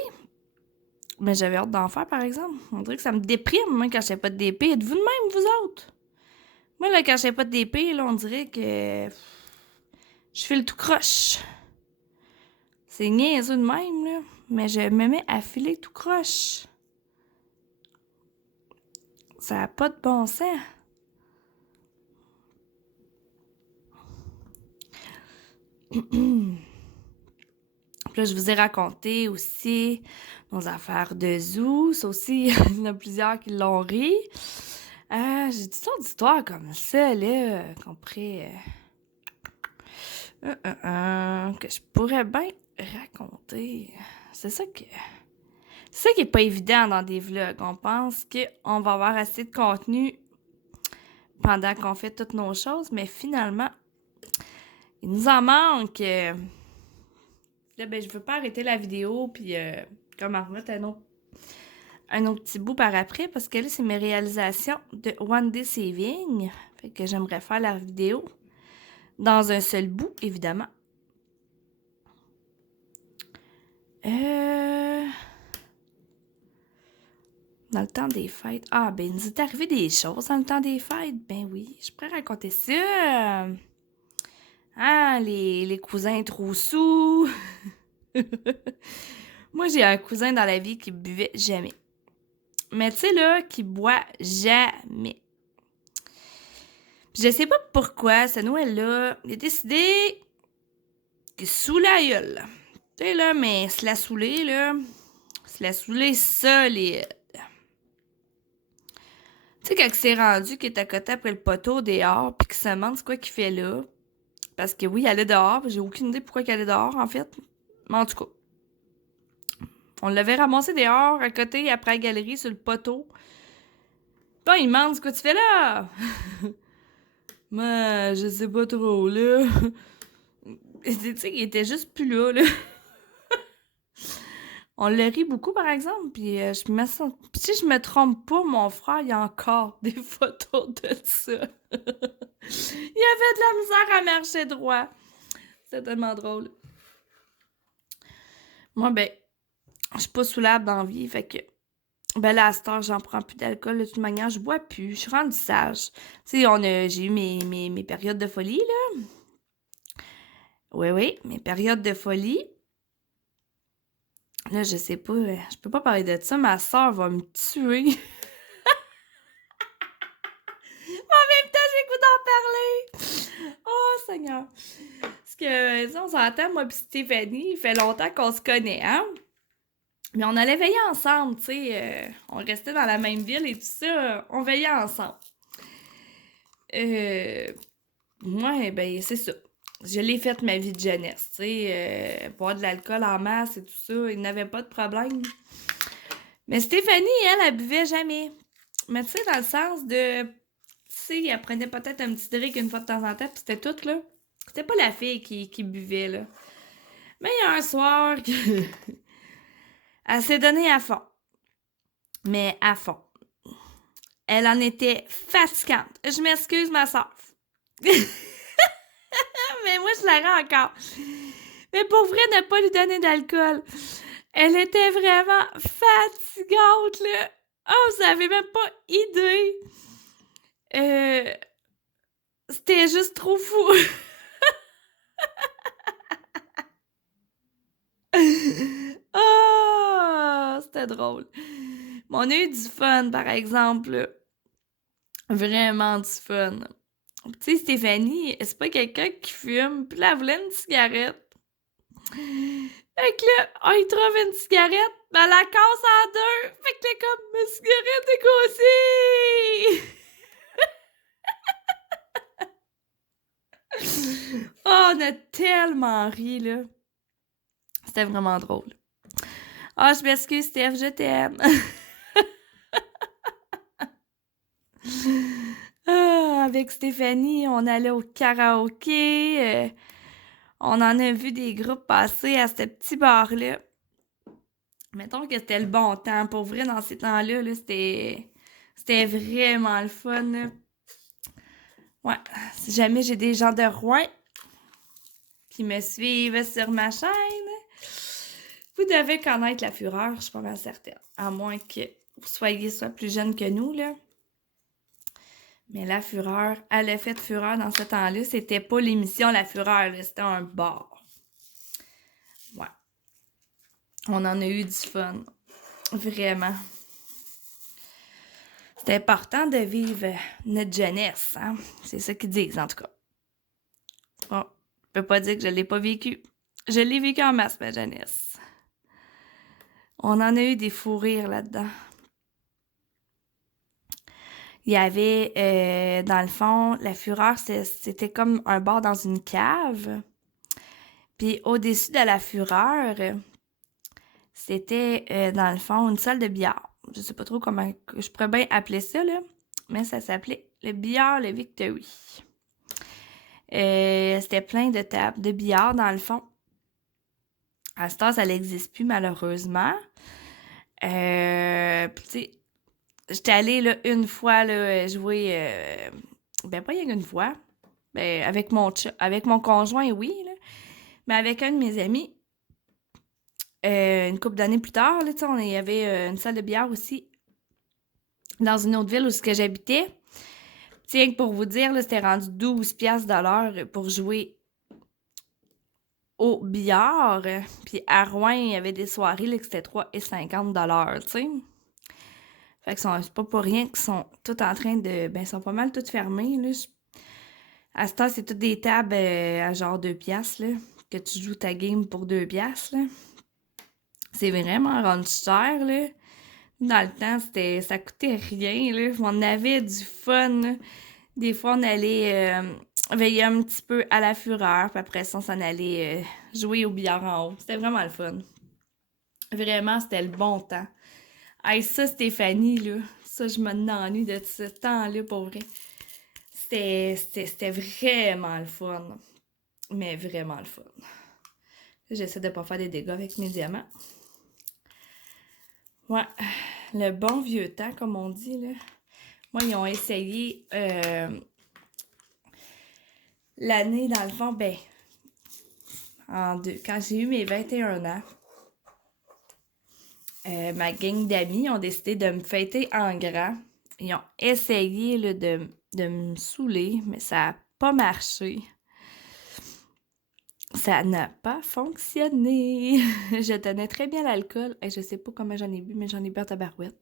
Mais j'avais hâte d'en faire, par exemple. On dirait que ça me déprime, moi, quand je fais pas de DP. Êtes-vous de même, vous autres? Moi, là, quand je fais pas de DP, là, on dirait que... je file tout croche. C'est niaiseux de même, là. Mais je me mets à filer tout croche. Ça n'a pas de bon sens. Puis là, je vous ai raconté aussi nos affaires de zoo. Ça aussi, il y en a plusieurs qui l'ont ri. J'ai toutes sortes d'histoires comme ça, là, qu'on pourrait... que je pourrais bien raconter. C'est ça qui est pas évident dans des vlogs. On pense qu'on va avoir assez de contenu pendant qu'on fait toutes nos choses, mais finalement, il nous en manque. Là, ben, je veux pas arrêter la vidéo puis comme en remettre un autre petit bout par après parce que là, c'est mes réalisations de One Day Saving. Fait que j'aimerais faire la vidéo dans un seul bout, évidemment. Dans le temps des fêtes. Ah, ben, il nous est arrivé des choses dans le temps des fêtes. Ben oui, je pourrais raconter ça. Ah, les cousins trop sous. Moi, j'ai un cousin dans la vie qui buvait jamais. Mais tu sais, là, qui boit jamais. Puis je sais pas pourquoi, ce Noël-là, il a décidé que sous la gueule. Tu sais, là, mais se la saouler, là. Se la saouler solide. Tu sais, quand c'est rendu qu'il est à côté après le poteau dehors, puis qu'il se demande c'est quoi qu'il fait là. Parce que oui, il allait dehors, j'ai aucune idée pourquoi il allait dehors, en fait. Mais en tout cas, on l'avait ramassé dehors, à côté, après la galerie, sur le poteau. Puis il demande ce que tu fais là. Mais je sais pas trop, là. Tu sais, il était juste plus là, là. On le rit beaucoup, par exemple, puis je me sens... Puis si je me trompe pas, mon frère, il y a encore des photos de ça. Il avait de la misère à marcher droit. C'est tellement drôle. Moi, ben, je suis pas soulable dans la vie, fait que... Ben là, à cette heure, j'en prends plus d'alcool. De toute manière, je bois plus. Je suis rendue sage. Tu sais, j'ai eu mes périodes de folie, là. Oui, mes périodes de folie. Là, je sais pas, je peux pas parler de ça. Ma soeur va me tuer. En même temps, j'ai le goût d'en parler. Oh, Seigneur. que, tu sais, on s'entend, moi pis Stéphanie, il fait longtemps qu'on se connaît, hein? Mais on allait veiller ensemble, tu sais. On restait dans la même ville et tout ça, on veillait ensemble. Moi, ben, c'est ça. Je l'ai faite ma vie de jeunesse, tu sais. Boire de l'alcool en masse et tout ça, il n'avait pas de problème. Mais Stéphanie, elle buvait jamais. Mais tu sais, dans le sens de... Tu sais, elle prenait peut-être un petit drink une fois de temps en temps, puis c'était tout, là. C'était pas la fille qui buvait, là. Mais il y a un soir, elle s'est donnée à fond. Mais à fond. Elle en était fatigante. Je m'excuse, ma soeur. Mais moi, je la rends encore. Mais pour vrai, ne pas lui donner d'alcool. Elle était vraiment fatigante, là. Oh, vous avez même pas idée. C'était juste trop fou. Ah, c'était drôle. Mais on a eu du fun, par exemple. Là. Vraiment du fun. Tu sais, Stéphanie, c'est pas quelqu'un qui fume. Puis là, elle voulait une cigarette. Fait que là, on y trouve une cigarette, ben elle la casse en deux. Fait que là, comme, ma cigarette est cassée! Oh, on a tellement ri, là. C'était vraiment drôle. Ah, je m'excuse, Steph, je t'aime. Avec Stéphanie, on allait au karaoké. On en a vu des groupes passer à ce petit bar-là. Mettons que c'était le bon temps. Pour vrai, dans ces temps-là, là, c'était vraiment le fun. Là. Ouais. Si jamais j'ai des gens de Rouen qui me suivent sur ma chaîne, vous devez connaître la Fureur, je suis pas mal certaine. À moins que vous soyez soit plus jeune que nous, là. Mais la Fureur, elle a fait Fureur dans ce temps-là. C'était pas l'émission La Fureur, là, c'était un bar. Ouais. On en a eu du fun. Vraiment. C'est important de vivre notre jeunesse, hein? C'est ça qu'ils disent, en tout cas. Bon, je peux pas dire que je l'ai pas vécu. Je l'ai vécu en masse, ma jeunesse. On en a eu des fous rires là-dedans. Il y avait, dans le fond, la Fureur, c'était comme un bar dans une cave. Puis au-dessus de la Fureur, c'était, dans le fond, une salle de billard. Je sais pas trop comment je pourrais bien appeler ça, là. Mais ça s'appelait le billard Le Victory. C'était plein de tables de billard, dans le fond. À ce temps, ça n'existe plus, malheureusement. Puis, tu sais, j'étais allée, là, une fois, là, jouer... ben, pas rien qu'une fois. Ben, avec mon conjoint, oui, là. Mais avec un de mes amis, une couple d'années plus tard, là, tu sais, il y avait une salle de billard aussi dans une autre ville où j'habitais. Tiens, pour vous dire, là, c'était rendu 12$ de l'heure pour jouer au billard. Puis à Rouen, il y avait des soirées là, que c'était 3,50$, tu sais. Fait que c'est pas pour rien qu'ils sont tous en train de... Ben, ils sont pas mal tous fermés, là. À ce temps, c'est toutes des tables à genre 2$, là, que tu joues ta game pour 2$, là. C'est vraiment rendu cher, là. Dans le temps, ça coûtait rien, là. On avait du fun, là. Des fois, on allait veiller un petit peu à la Fureur, puis après ça, on s'en allait jouer au billard en haut. C'était vraiment le fun. Vraiment, c'était le bon temps. Hey, ça, Stéphanie, là, ça, je me ennuie de ce temps-là, pour vrai. C'était vraiment le fun. Mais vraiment le fun. J'essaie de pas faire des dégâts avec mes diamants. Ouais, le bon vieux temps, comme on dit, là. Moi, ils ont essayé l'année, dans le fond, ben, quand j'ai eu mes 21 ans, ma gang d'amis ont décidé de me fêter en grand. Ils ont essayé là, de me saouler, mais ça n'a pas marché. Ça n'a pas fonctionné. Je tenais très bien l'alcool. Et je sais pas comment j'en ai bu, mais j'en ai bu en tabarouette.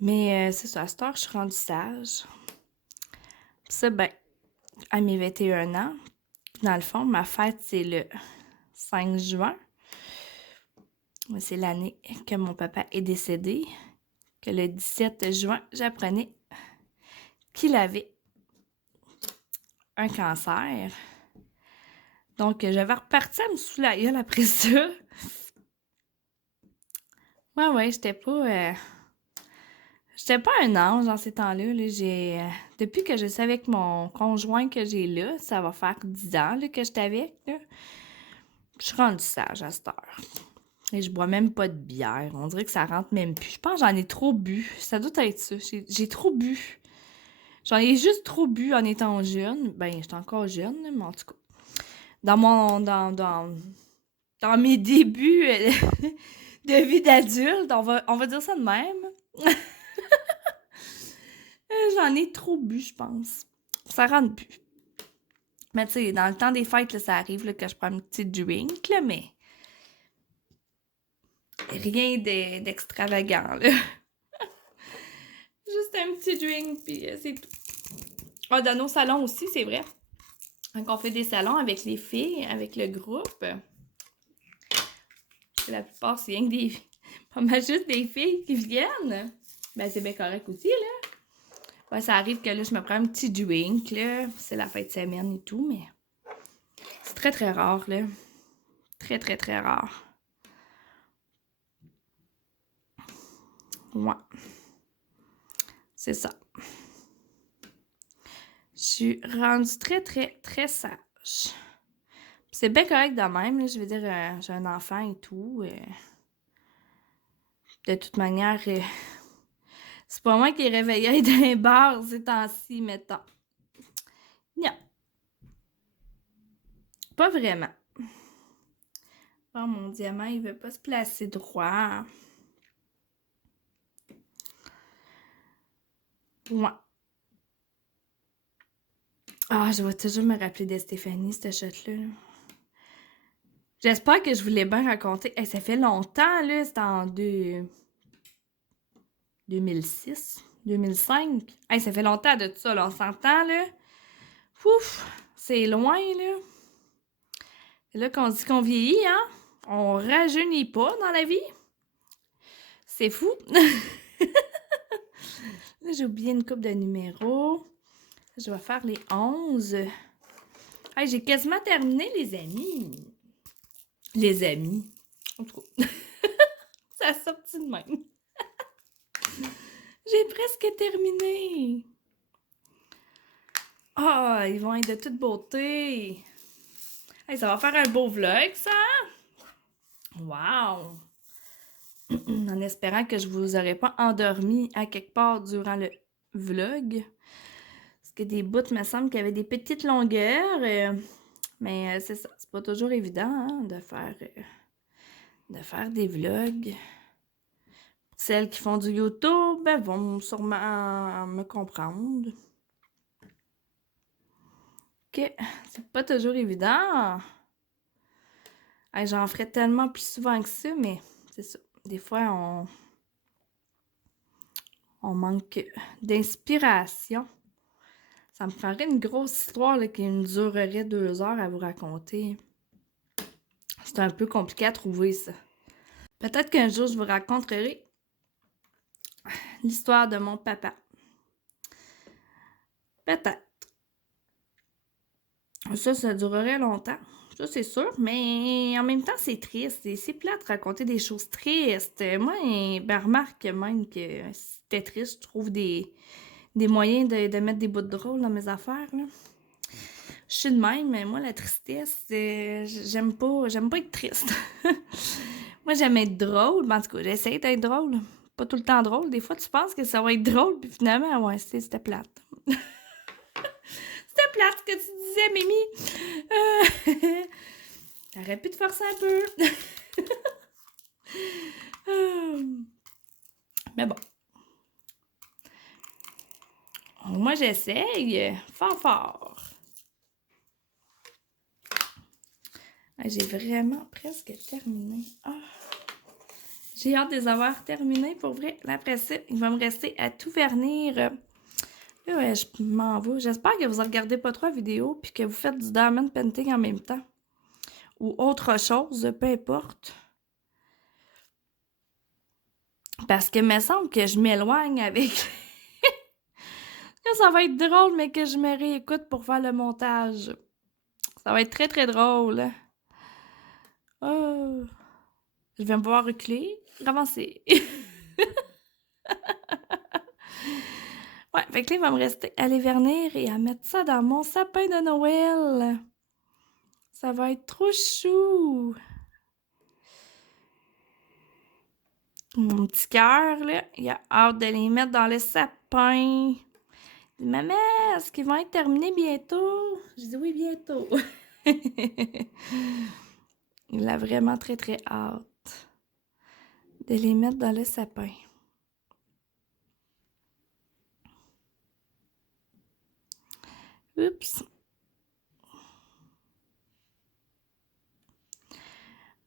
Mais c'est ça, à cette heure, je suis rendue sage. Ça, ben, à mes 21 ans, Dans le fond, ma fête, c'est le 5 juin. C'est l'année que mon papa est décédé. Que le 17 juin, j'apprenais qu'il avait un cancer. Donc, j'avais reparti à me saouler la gueule après ça. Ouais, j'étais pas... J'étais pas un ange dans ces temps-là. Là. Depuis que je savais que mon conjoint que j'ai là, ça va faire 10 ans là, que j'étais avec, là, je suis rendue sage à cette heure. Et je bois même pas de bière. On dirait que ça rentre même plus. Je pense que j'en ai trop bu. Ça doit être ça. J'ai trop bu. J'en ai juste trop bu en étant jeune. Ben, j'étais encore jeune, mais en tout cas. Dans mes débuts de vie d'adulte, on va dire ça de même. J'en ai trop bu, je pense. Ça rentre plus. Mais tu sais, dans le temps des fêtes, là, ça arrive là, que je prends une petite drink, là, mais rien d'extravagant, là. Juste un petit drink, puis c'est tout. Ah, dans nos salons aussi, c'est vrai. Quand on fait des salons avec les filles, avec le groupe, la plupart, c'est rien que des... pas mal juste des filles qui viennent. Ben, c'est bien correct aussi, là. Ouais, ça arrive que là, je me prends un petit drink, là. C'est la fin de semaine et tout, mais c'est très, très rare, là. Très, très, très rare. Ouais. C'est ça. Je suis rendue très, très, très sage. C'est bien correct de même, là. Je veux dire, j'ai un enfant et tout. De toute manière, c'est pas moi qui est réveillée d'un bar ces temps-ci, mettons. Non. Pas vraiment. Oh, mon diamant, il veut pas se placer droit. Ouais. Ah, je vais toujours me rappeler de Stéphanie, cette shot-là. Là. J'espère que je vous l'ai bien raconté. Hey, ça fait longtemps, là. C'était en 2006, 2005. Hey, ça fait longtemps de tout ça, là. On s'entend, là. Ouf, c'est loin, là. C'est là qu'on dit qu'on vieillit, hein? On rajeunit pas dans la vie. C'est fou. Là, j'ai oublié une coupe de numéros. Je vais faire les 11. Hey, j'ai quasiment terminé, les amis. Les amis. En tout cas, ça a sorti de même. J'ai presque terminé. Ah, ils vont être de toute beauté. Hey, ça va faire un beau vlog, ça. Wow. En espérant que je vous aurais pas endormi à quelque part durant le vlog. Parce que des bouts, me semble qu'il y avait des petites longueurs. Mais c'est ça. C'est pas toujours évident hein, de faire des vlogs. Celles qui font du YouTube ben, vont sûrement me comprendre. Ok, c'est pas toujours évident. Hey, j'en ferais tellement plus souvent que ça, mais c'est ça. Des fois, on manque d'inspiration. Ça me prendrait une grosse histoire là, qui me durerait 2 heures à vous raconter. C'est un peu compliqué à trouver, ça. Peut-être qu'un jour, je vous raconterai l'histoire de mon papa. Peut-être. Ça durerait longtemps. Ça, c'est sûr. Mais en même temps, c'est triste. C'est plate de raconter des choses tristes. Moi, ben, remarque même que si c'était triste, je trouve des moyens de mettre des bouts de drôle dans mes affaires. Là. Je suis de même, mais moi, la tristesse, j'aime pas être triste. Moi, j'aime être drôle. Mais en tout cas, j'essaie d'être drôle. Pas tout le temps drôle. Des fois, tu penses que ça va être drôle, puis finalement, ouais, c'était plate. C'était plate ce que tu disais, Mimi. T'aurais pu te forcer un peu. Mais bon. Moi, j'essaye fort. J'ai vraiment presque terminé. Oh. J'ai hâte de les avoir terminés pour vrai. Après ça, il va me rester à tout vernir Ouais, je m'en vais. J'espère que vous regardez pas trop la vidéo puis que vous faites du diamond painting en même temps. Ou autre chose, peu importe. Parce que me semble que je m'éloigne avec... Ça va être drôle, mais que je me réécoute pour faire le montage. Ça va être très, très drôle. Oh. Je vais me voir reculer, avancer. Ouais, fait que là, il va me rester à les vernir et à mettre ça dans mon sapin de Noël. Ça va être trop chou! Mon petit cœur, là, il a hâte de les mettre dans le sapin. Il dit, maman, est-ce qu'ils vont être terminés bientôt? Je dis oui, bientôt. Il a vraiment très, très hâte de les mettre dans le sapin. Oups!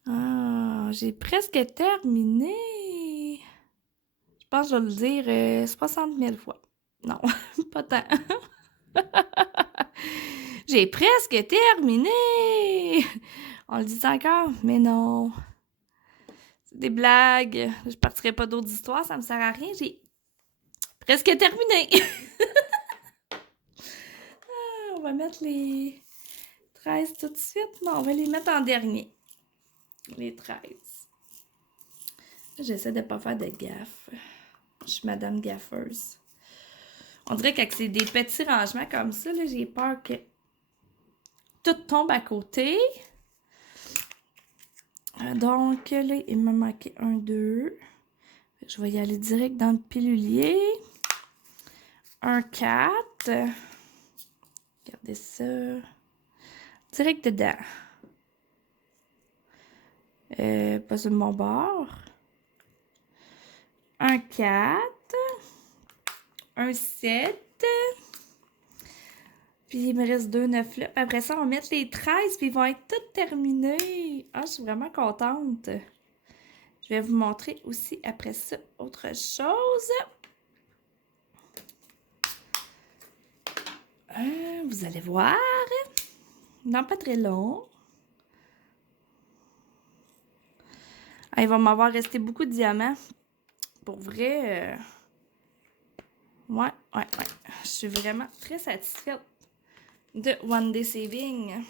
Ah, j'ai presque terminé. Je pense que je vais le dire 60 000 fois. Non, pas tant. J'ai presque terminé! On le dit encore, mais non. C'est des blagues. Je partirai pas d'autres histoires, ça me sert à rien. J'ai presque terminé. On va mettre les 13 tout de suite. Non, on va les mettre en dernier. Les 13. J'essaie de pas faire de gaffe. Je suis madame gaffeuse. On dirait que c'est des petits rangements comme ça, là, j'ai peur que tout tombe à côté. Donc, là, il m'a manqué un 2. Je vais y aller direct dans le pilulier. Un 4. Regardez ça. Direct dedans. Pas sur mon bord. Un 4. Un 7. Puis il me reste 2 9 là. Puis après ça, on va mettre les 13 puis ils vont être tous terminés. Ah, je suis vraiment contente. Je vais vous montrer aussi après ça autre chose. Vous allez voir. Non, pas très long. Ah, il va m'avoir resté beaucoup de diamants. Pour vrai, ouais. Je suis vraiment très satisfaite de One Day Saving.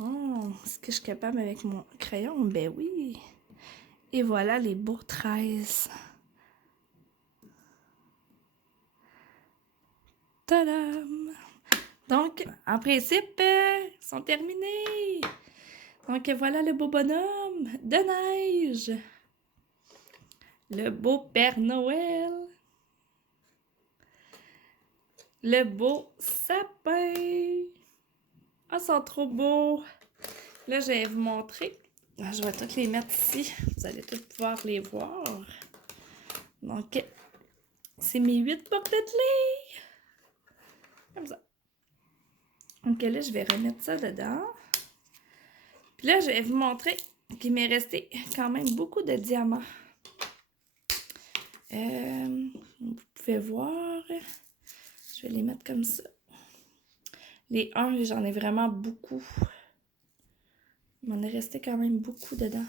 Oh, est-ce que je suis capable avec mon crayon? Ben oui. Et voilà les beaux 13. Tadam! Donc, en principe, ils sont terminés. Donc, voilà le beau bonhomme de neige. Le beau Père Noël. Le beau sapin. Ah, ils sont trop beaux. Là, je vais vous montrer. Je vais toutes les mettre ici. Vous allez tous pouvoir les voir. Donc, c'est mes 8 porte-clés. Comme ça. Donc là, je vais remettre ça dedans. Puis là, je vais vous montrer qu'il m'est resté quand même beaucoup de diamants. Vous pouvez voir. Je vais les mettre comme ça. Les 1, j'en ai vraiment beaucoup. Il m'en est resté quand même beaucoup dedans.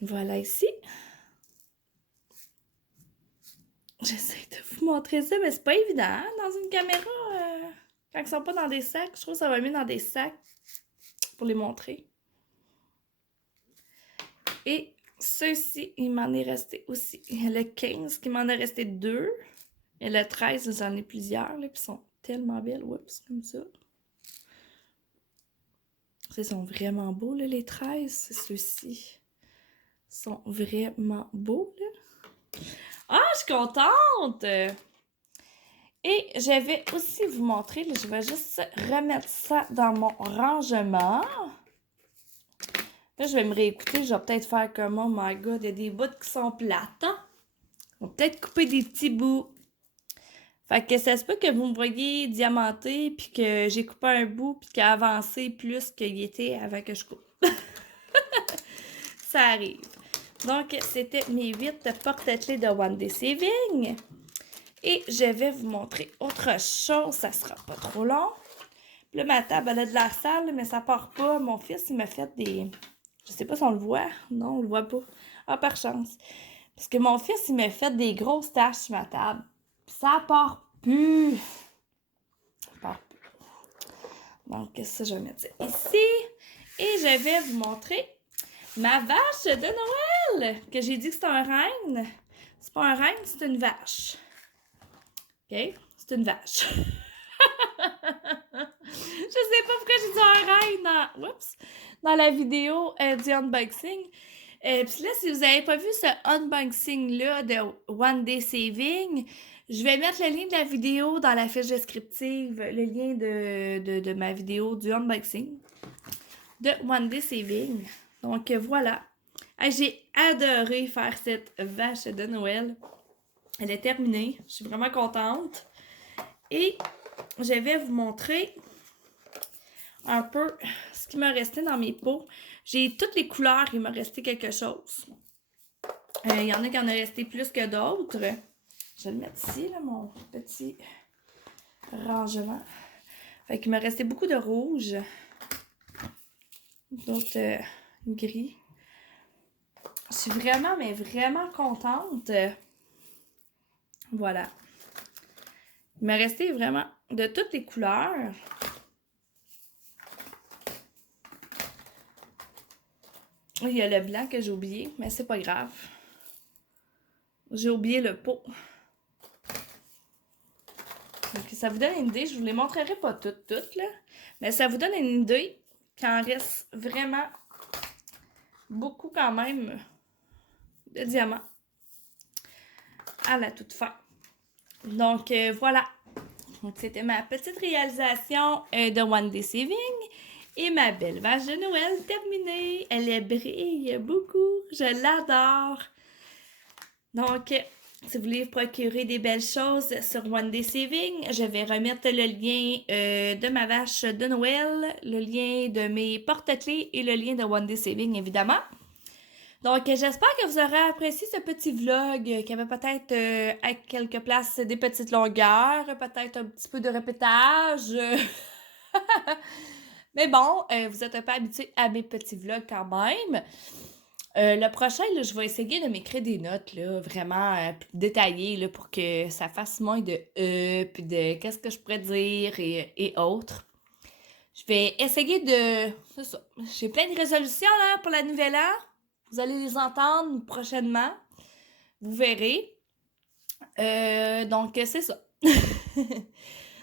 Voilà ici. J'essaie de vous montrer ça, mais c'est pas évident, hein, dans une caméra. Quand ils sont pas dans des sacs, je trouve que ça va mieux dans des sacs pour les montrer. Et ceux-ci, il m'en est resté aussi. Le 15, qui m'en est resté 2. Et le 13, j'en ai plusieurs, là, puis ils sont tellement belles. Oups, comme ça. Ils sont vraiment beaux, là, les 13. C'est ceux-ci. Ils sont vraiment beaux, là. Ah, je suis contente! Et je vais aussi vous montrer, là, je vais juste remettre ça dans mon rangement. Là, je vais me réécouter, je vais peut-être faire comme, oh my god, il y a des bouts qui sont plates, hein? On va peut-être couper des petits bouts. Fait que ça se peut que vous me voyez diamanter, puis que j'ai coupé un bout, puis qu'il a avancé plus qu'il était avant que je coupe. Ça arrive. Donc, c'était mes 8 porte-clés de One Day Saving. Et je vais vous montrer autre chose, ça sera pas trop long. Puis là, ma table, elle a de la salle, mais ça part pas. Mon fils, il m'a fait des... Je sais pas si on le voit. Non, on le voit pas. Ah, par chance. Parce que mon fils, il m'a fait des grosses taches sur ma table. Puis ça part plus. Ça part plus. Donc, ça, je vais mettre ça ici. Et je vais vous montrer ma vache de Noël. Que j'ai dit que c'était un renne. C'est pas un renne, c'est une vache. OK? C'est une vache. Je sais pas pourquoi j'ai dit un renne dans la vidéo du unboxing. Puis là, si vous n'avez pas vu ce unboxing-là de One Day Saving, je vais mettre le lien de la vidéo dans la fiche descriptive, le lien de ma vidéo du unboxing de One Day Saving. Donc voilà. J'ai adoré faire cette vache de Noël. Elle est terminée. Je suis vraiment contente. Et je vais vous montrer un peu ce qui m'a resté dans mes pots. J'ai toutes les couleurs, il m'a resté quelque chose. Il y en a qui en a resté plus que d'autres. Je vais le mettre ici, là, mon petit rangement. Fait qu'il m'a resté beaucoup de rouge. D'autres gris. Je suis vraiment, mais vraiment contente. Voilà. Il m'a resté vraiment de toutes les couleurs. Il y a le blanc que j'ai oublié, mais c'est pas grave. J'ai oublié le pot. Donc, ça vous donne une idée. Je vous les montrerai pas toutes, là. Mais ça vous donne une idée qu'il en reste vraiment beaucoup quand même de diamants à la toute fin. Donc, voilà. Donc, c'était ma petite réalisation de One Day Saving. Et ma belle vache de Noël terminée. Elle brille beaucoup. Je l'adore. Donc, si vous voulez procurer des belles choses sur One Day Saving, je vais remettre le lien de ma vache de Noël, le lien de mes porte-clés et le lien de One Day Saving, évidemment. Donc, j'espère que vous aurez apprécié ce petit vlog qui avait peut-être à quelques places des petites longueurs, peut-être un petit peu de répétage. Mais bon, vous êtes un peu habitués à mes petits vlogs quand même. Le prochain, là, je vais essayer de m'écrire des notes là, vraiment détaillées là, pour que ça fasse moins de puis de qu'est-ce que je pourrais dire et autres. Je vais essayer de... C'est ça. J'ai plein de résolutions là, pour la nouvelle an. Vous allez les entendre prochainement. Vous verrez. Donc, c'est ça.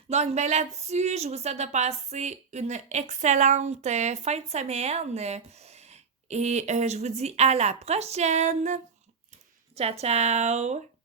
Donc, ben là-dessus, je vous souhaite de passer une excellente fin de semaine. Et je vous dis à la prochaine. Ciao, ciao!